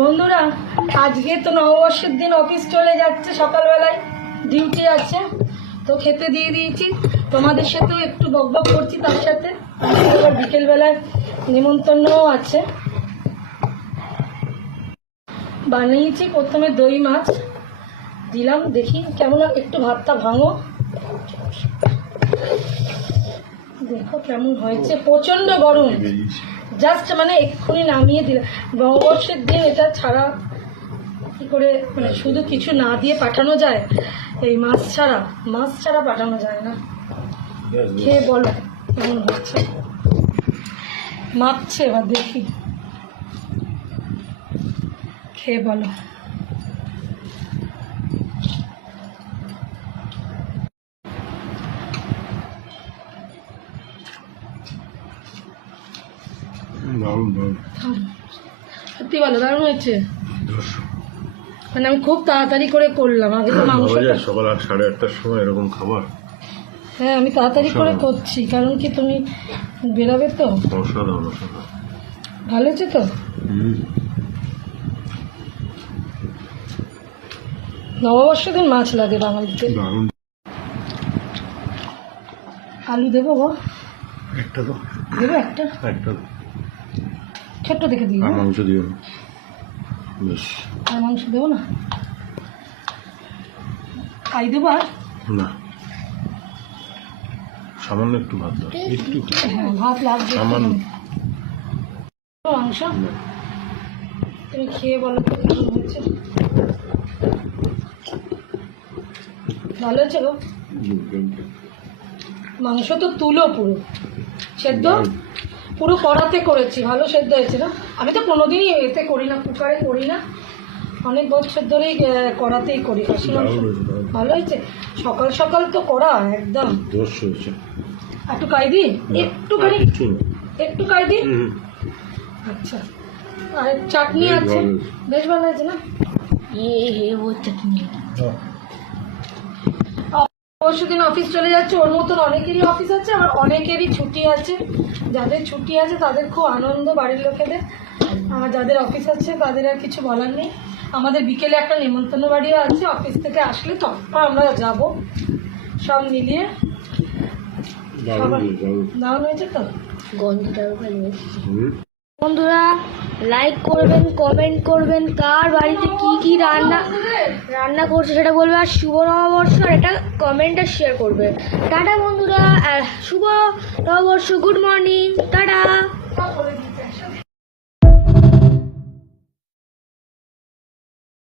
বন্ধুরা, আজকে তো নববর্ষের দিন, অফিস চলে যাচ্ছে, সকালবেলায় ডিউটি আছে, তো খেতে দিয়ে দিয়েছি। তোমাদের সাথেও একটু বকবক করছি, তার সাথে আবার বিকেলবেলায় নেমন্তন্নও আছে। বানিয়েছি প্রথমে দই মাছ দিলাম, দেখি কেমন, একটু ভাতটা ভাঙো, দেখো কেমন হয়েছে। প্রচণ্ড গরম, জাস্ট মানে এক্ষুনি নামিয়ে দিলাম। নববর্ষের দিন এটা ছাড়া কি করে, মানে শুধু কিছু না দিয়ে পাঠানো যায়? এই মাছ ছাড়া পাঠানো যায় না। খেয়ে বলো কেমন হচ্ছে। মাপছে, এবার দেখি, খেয়ে বলো। সত্যি বলো, দারুণ হয়েছে। মানে আমি খুব তাড়াতাড়ি করে করলাম, আগে তো মাংস সকাল 8:30টার সময় এরকম খাবার। হ্যাঁ, আমি তাড়াতাড়ি করে করছি, কারণ কি তুমি বেরাবে তো। ভালো হয়েছে তো। নববর্ষের দিন মাছ লাগে বাঙালিতে। আলু দেবো গো, একটা তো দেবো, একটা ছোট্ট দেখে দিই। মাংস দিও বেশ, আর মাংস দেবো না, খাই দেবো। আর না, সামান্য একটু ভাত দাও, একটু। হ্যাঁ, ভাত লাগবে সামান্য মাংস। তুমি খেয়ে বলো তো কেমন হয়েছে। ভালো হয়েছে গো। মাংস তো তুলো পুরো সেদ্ধ, পুরো কড়াতে করেছি, ভালো সেদ্ধ হয়েছে না? আমি তো কোনোদিনই এতে করি না, কুকারে করি না, অনেক বছর ধরেই কড়াতেই করি। খাসি মাংস ভালো হয়েছে। সকাল সকাল তো করা একদম দোষ হয়েছে। একটু কাইদি, একটু কাইদি। আচ্ছা, আর চাটনি আছে, বেশ ভালো হয়েছে না? ও চাটনি। পরশুদিন অফিস চলে যাচ্ছে, ওর মতন অনেকেরই অফিস আছে, আবার অনেকেরই ছুটি আছে। যাদের ছুটি আছে তাদের খুব আনন্দ, বাড়ির লোকেদের। আর যাদের অফিস আছে তাদের আর কিছু বলার নেই। আমাদের বিকেলে একটা নেমন্তন্ন বাড়িও আছে, অফিস থেকে আসলে তখন আমরা যাব, সব মিলিয়ে। দারুণ হয়েছে তো, গন্ধটাও ভালো এসেছে। বন্ধুরা, লাইক করবেন, কমেন্ট করবেন, কার বাড়িতে কি কি রান্না করছে সেটা বলবে, আর শুভ নববর্ষ আর এটা কমেন্ট আর শেয়ার করবে। টাটা বন্ধুরা, আর শুভ নববর্ষ, গুড মর্নিং, টাটা।